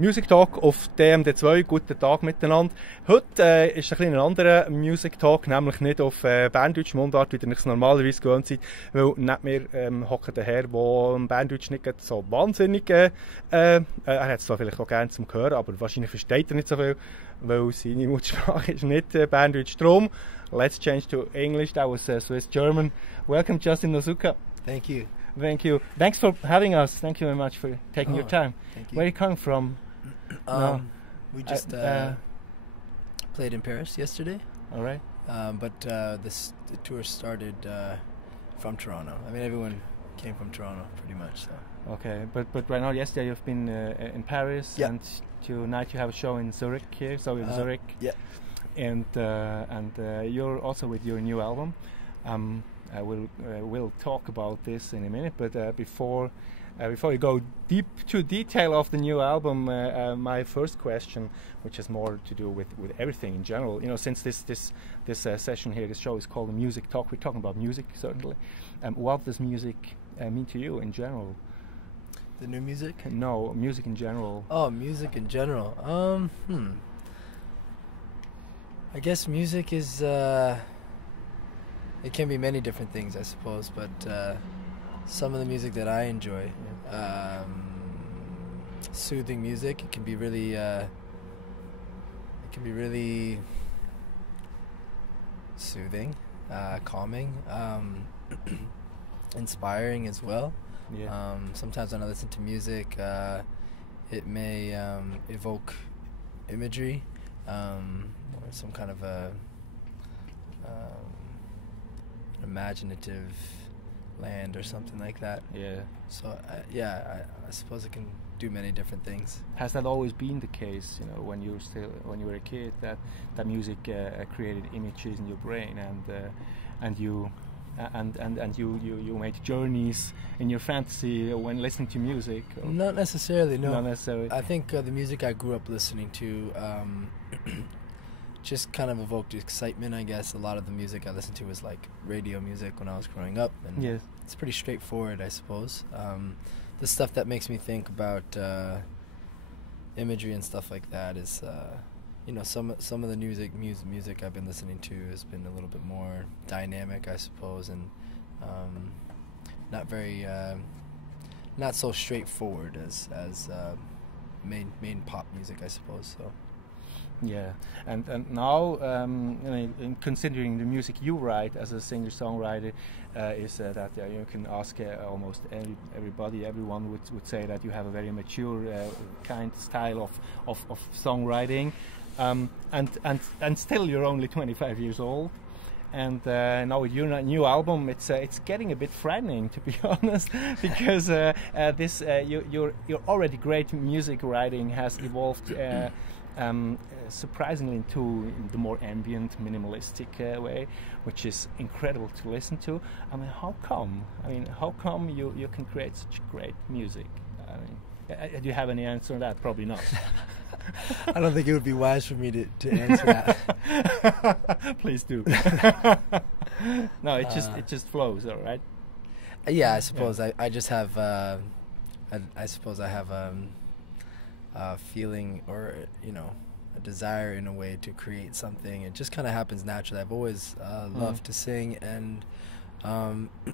Music Talk auf DMD2. Guten Tag miteinander. Heute ist ein bisschen ein anderer Music Talk, nämlich nicht auf Berndeutsch Mundart, wie ihr es normalerweise gewöhnt seid, weil neben mir hockt der Herr, der Berndeutsch nicht so wahnsinnig, er hat es zwar vielleicht auch gerne zum Hören, aber wahrscheinlich versteht er nicht so viel, weil seine Muttersprache ist nicht Berndeutsch. Drum, let's change to English. That was Swiss German. Welcome, Justin Nozuka. Thank you. Thank you. Thanks for having us. Thank you very much for taking your time. Thank you. Where are you coming from? We just played in Paris yesterday. All right. But the tour started from Toronto. I mean, everyone came from Toronto pretty much. So. Okay, but right now, yesterday you've been in Paris, Yeah. and tonight you have a show in Zurich here. So in Zurich. Yeah. And you're also with your new album. We'll talk about this in a minute, but before we go deep to detail of the new album, my first question, which has more to do with everything in general, since this session here, this show is called the Music Talk, we're talking about music certainly. What does music mean to you in general? The new music? No, music in general. Oh, music in general. I guess music is. It can be many different things, I suppose, but some of the music that I enjoy, soothing music. It can be really soothing, calming, inspiring as well. Yeah. Sometimes when I listen to music, it may evoke imagery, or some kind of a imaginative land or something like that. Yeah. So I suppose it can do many different things. Has that always been the case? When you were a kid, that music created images in your brain, and you made journeys in your fantasy when listening to music. Or? Not necessarily. No. Not necessarily. I think the music I grew up listening to just kind of evoked excitement, I guess. A lot of the music I listened to was like radio music when I was growing up, and yes. It's pretty straightforward, I suppose. The stuff that makes me think about imagery and stuff like that is, some of the music I've been listening to has been a little bit more dynamic, I suppose, and not so straightforward as main pop music, I suppose. So. Yeah, and now, in considering the music you write as a singer-songwriter, is that you can ask almost everyone would say that you have a very mature kind style of songwriting, and still you're only 25 years old. And now with your new album, it's getting a bit frightening, to be honest, because your already great music writing has evolved. Surprisingly into the more ambient, minimalistic way, which is incredible to listen to. I mean, how come you can create such great music? Do you have any answer on that? Probably not. I don't think it would be wise for me to answer that. Please do. No, it just flows, all right? Yeah, I suppose. Yeah. I just have. I suppose I have a feeling, or a desire in a way to create something. It just kind of happens naturally. I've always loved to sing, and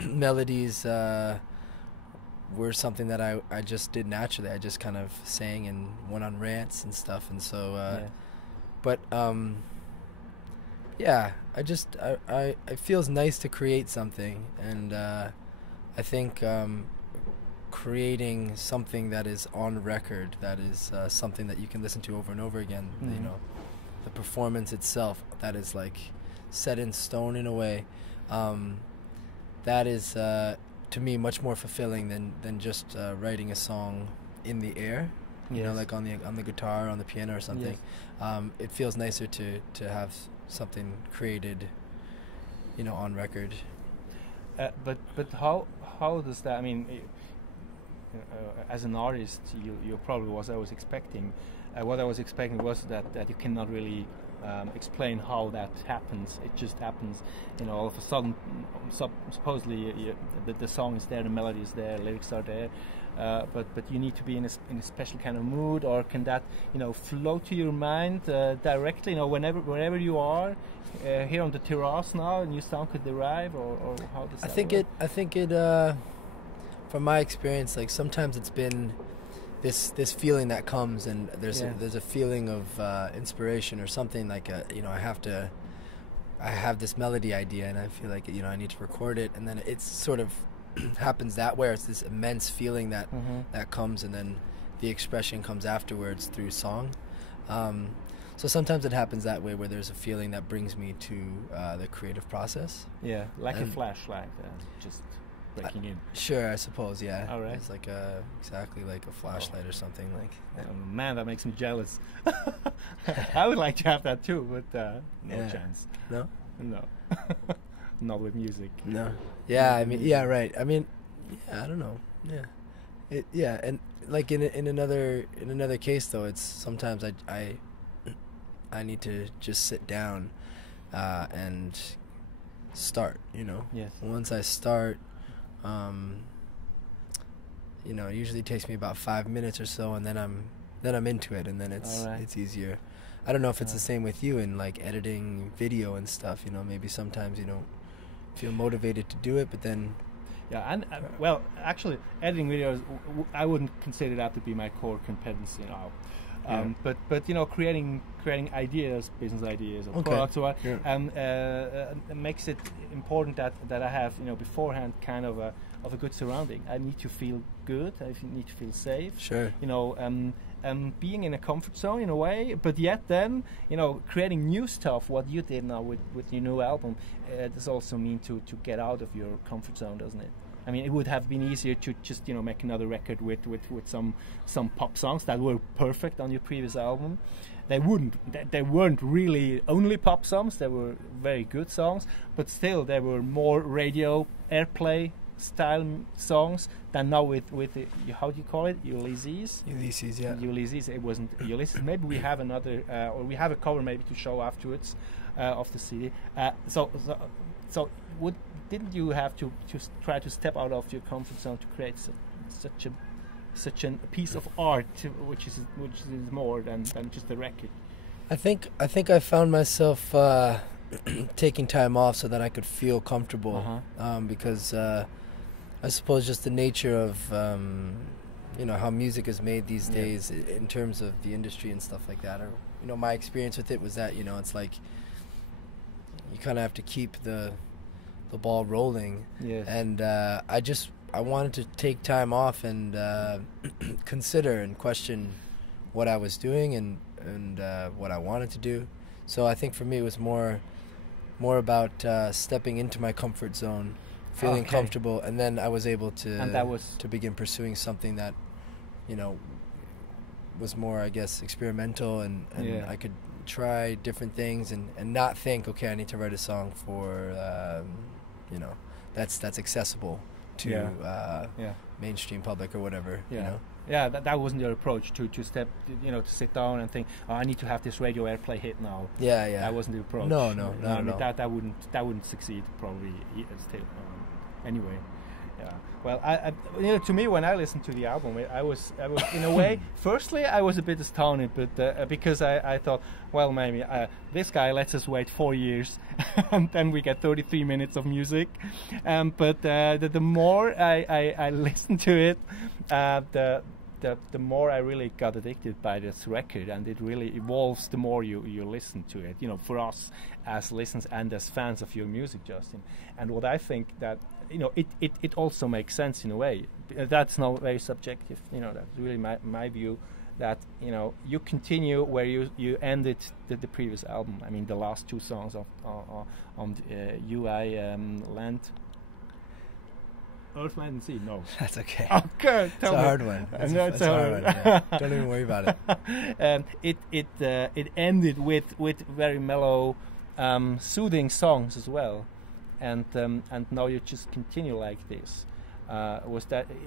melodies were something that I just did naturally. I just kind of sang and went on rants and stuff, and so but it feels nice to create something, and I think creating something that is on record, that is something that you can listen to over and over again, the performance itself that is like set in stone in a way, that is to me much more fulfilling than just writing a song in the air, like on the guitar, on the piano or something. Yes. It feels nicer to have something created, on record. But how does that? I mean, as an artist, you probably was I was expecting. What I was expecting was that you cannot really explain how that happens. It just happens, all of a sudden. Supposedly, the song is there, the melody is there, lyrics are there, but you need to be in a special kind of mood, or can that flow to your mind directly? Whenever you are here on the terrace now, a new song could arrive, or how does that work? I think it. From my experience, like sometimes it's been this feeling that comes, and there's a feeling of inspiration or something, like I have this melody idea, and I feel like I need to record it, and then it's sort of happens that way. It's this immense feeling that comes, and then the expression comes afterwards through song. So sometimes it happens that way, where there's a feeling that brings me to the creative process. Yeah, like a flashlight, just breaking in. Sure, I suppose. Yeah. All right. It's like exactly like a flashlight or something like. Oh, man, that makes me jealous. I would like to have that too, but no chance. No. No. Not with music. No. Yeah, I mean, yeah, right. I mean, yeah, I don't know. Yeah. And like in another case though, it's sometimes I need to just sit down and start, Yes. Once I start, it usually takes me about 5 minutes or so, and then I'm into it, and then it's easier. I don't know if it's the same with you in like editing video and stuff. Maybe sometimes you don't feel motivated to do it, but then. Yeah, and well, actually, editing videos, I wouldn't consider that to be my core competency now. But creating ideas, business ideas, or products, or makes it important that I have beforehand kind of a good surrounding. I need to feel good. I need to feel safe. Sure. Being in a comfort zone in a way, but yet then creating new stuff. What you did now with your new album, does also mean to get out of your comfort zone, doesn't it? I mean, it would have been easier to just make another record with some pop songs that were perfect on your previous album. They weren't really only pop songs. They were very good songs, but still they were more radio airplay style songs than now with how do you call it, Ulysees? Ulysees, yeah. Ulysees. It wasn't Ulysses. Maybe we have another, or we have a cover maybe to show afterwards of the CD. Didn't you have to try to step out of your comfort zone to create such a piece of art, which is more than just a record? I think I found myself taking time off so that I could feel comfortable, because I suppose just the nature of how music is made these days in terms of the industry and stuff like that. Or my experience with it was that it's like you kind of have to keep the ball rolling. Yes. And I wanted to take time off and consider and question what I was doing and what I wanted to do. So I think for me it was more about stepping into my comfort zone, feeling comfortable, and then I was able to begin pursuing something that was more, I guess, experimental, and I could try different things and not think, okay, I need to write a song for that's accessible to mainstream public or whatever. Yeah, that wasn't your approach to step, to sit down and think, oh, I need to have this radio airplay hit now. Yeah. That wasn't the approach. No. I mean, that wouldn't succeed probably still. Anyway, yeah. Well, I to me, when I listened to the album, I was in a way. Firstly, I was a bit astounded, but because I thought, well, maybe this guy lets us wait 4 years, and then we get 33 minutes of music. But the more I listened to it, the more I really got addicted by this record, and it really evolves the more you listen to it. For us as listeners and as fans of your music, Justin. And what I think that it also makes sense in a way. That's not very subjective. That's really my view. That you continue where you ended the previous album. I mean, the last two songs on UI Land. Earth, Land, and Sea. No, that's okay. Okay, it's a hard one. It's a hard one. Yeah. Don't even worry about it. It ended with very mellow, soothing songs as well, and now you just continue like this.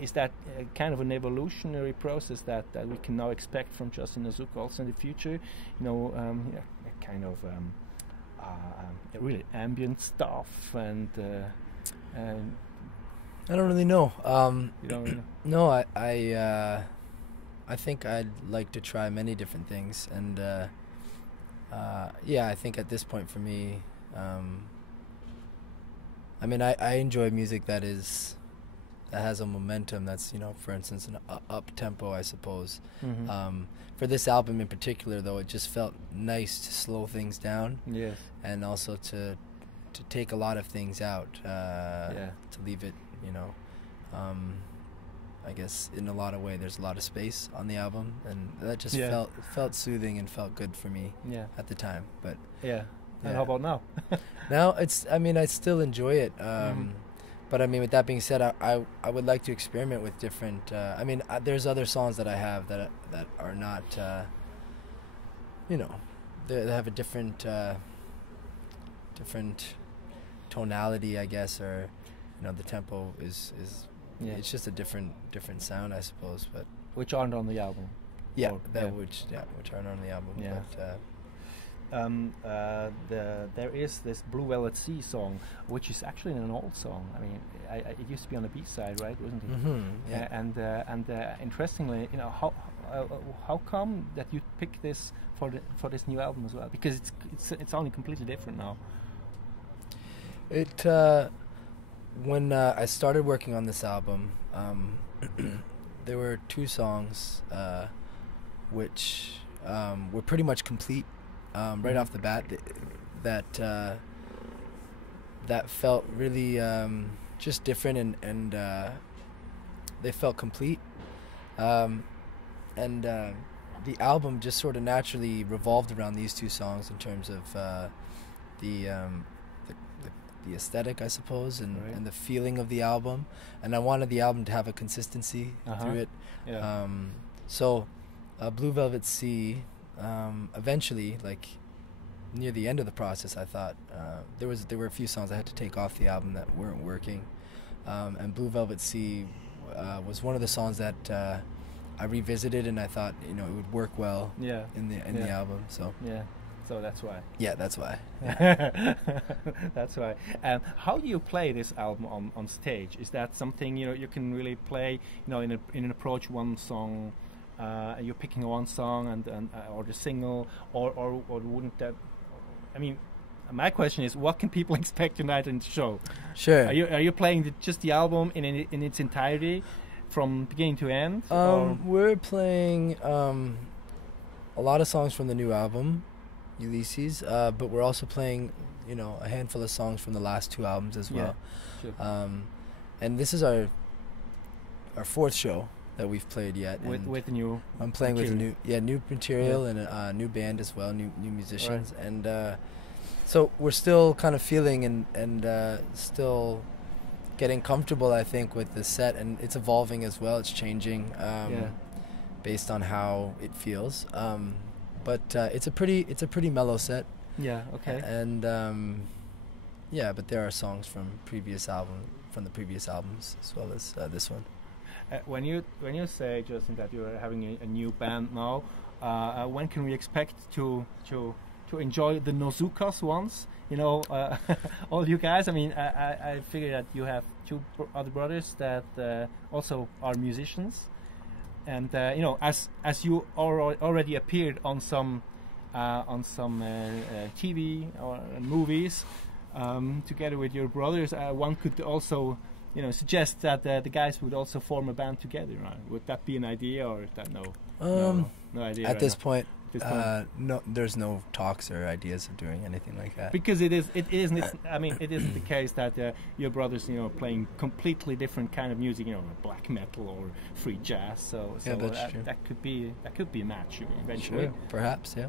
Is that kind of an evolutionary process that we can now expect from Justin Nozuka also in the future? Kind of really ambient stuff and I don't really know. You don't really know? No, I think I'd like to try many different things, and yeah, I think at this point for me, I mean, I enjoy music that has a momentum. That's, you know, for instance, an up tempo, I suppose. For this album in particular, though, it just felt nice to slow things down. Yes. And also to take a lot of things out. To leave it, you know. I guess in a lot of ways there's a lot of space on the album, and that just felt soothing and felt good for me at the time. But and how about now? Now I mean, I still enjoy it. But I mean, with that being said, I would like to experiment with different. I mean, there's other songs that I have that are not, you know, they have a different tonality, I guess, or, you know, the tempo is it's just a different sound, I suppose. But which aren't on the album. Which aren't on the album. Yeah. But, there is this Blue Velvet Sea song, which is actually an old song. I mean, it used to be on the B-side, right? Wasn't it? And interestingly, you know, how come that you pick this for this new album as well? Because it's sounding completely different now. When I started working on this album, there were two songs which were pretty much complete right off the bat. That felt really just different, and they felt complete. And the album just sort of naturally revolved around these two songs in terms of the aesthetic, I suppose, and the feeling of the album. And I wanted the album to have a consistency through it. Yeah. So Blue Velvet Sea, eventually, like near the end of the process, I thought there were a few songs I had to take off the album that weren't working, and Blue Velvet Sea was one of the songs that I revisited, and I thought, you know, it would work well in the album. So so that's why. Yeah, that's why. That's why. How do you play this album on stage? Is that something, you know, you can really play, you know, in an approach one song? You're picking one song and or the single, or wouldn't that? I mean, my question is, what can people expect tonight in the show? Sure. Are you playing just the album in its entirety, from beginning to end? We're playing a lot of songs from the new album, Ulysees, but we're also playing, you know, a handful of songs from the last two albums as well. Sure. And this is our fourth show that we've played yet. With new. I'm playing material. with new material and a new band as well, new musicians, and so we're still kind of feeling and still getting comfortable, I think, with the set, and it's evolving as well. It's changing based on how it feels. But it's a pretty mellow set. Yeah. Okay. And but there are songs from the previous albums as well as this one. When you say, Justin, that you are having a new band now, when can we expect to enjoy the Nozukas once? You know, all you guys. I mean, I figure that you have two other brothers that also are musicians, and you know, as you already appeared on some TV or movies together with your brothers, one could also, you know, suggest that the guys would also form a band together, right? Would that be an idea, or is that no idea? At this point, no, there's no talks or ideas of doing anything like that. Because it isn't the case that your brothers, you know, playing completely different kind of music, you know, black metal or free jazz. So that's true. That could be a match eventually. Sure, perhaps, yeah.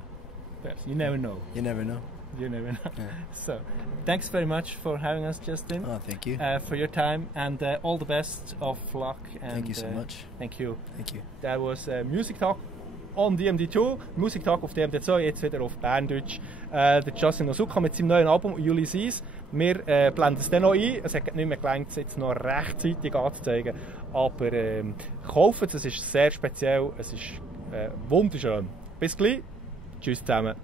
Perhaps. You never know. You never know. You never know. Yeah. So, thanks very much for having us, Justin. Oh, thank you. For your time, and all the best of luck. And, thank you so much. Thank you. Thank you. That was Music Talk on DMD2. Music Talk auf DMD2, jetzt wieder auf Berndeutsch. Der Justin Nozuka mit seinem neuen Album Ulysees. Wir blenden es dann noch ein. Es hat nicht mehr gelangt, es jetzt noch rechtzeitig anzuzeigen. Aber kaufen es ist sehr speziell. Es ist wunderschön. Bis gleich. Tschüss zusammen.